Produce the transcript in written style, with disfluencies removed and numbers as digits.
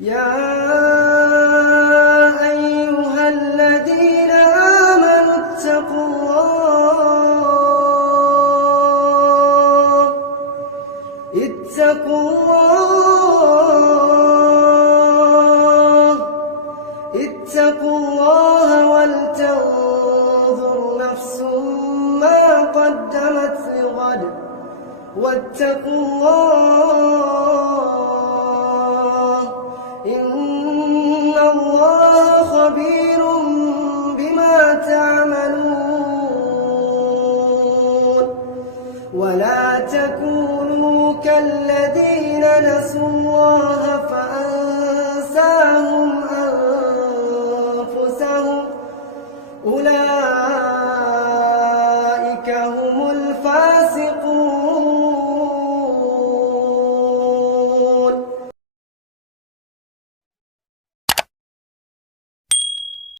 يا أيها الذين آمنوا اتقوا الله ولتنظر نفس ما قدمت لغد واتقوا الله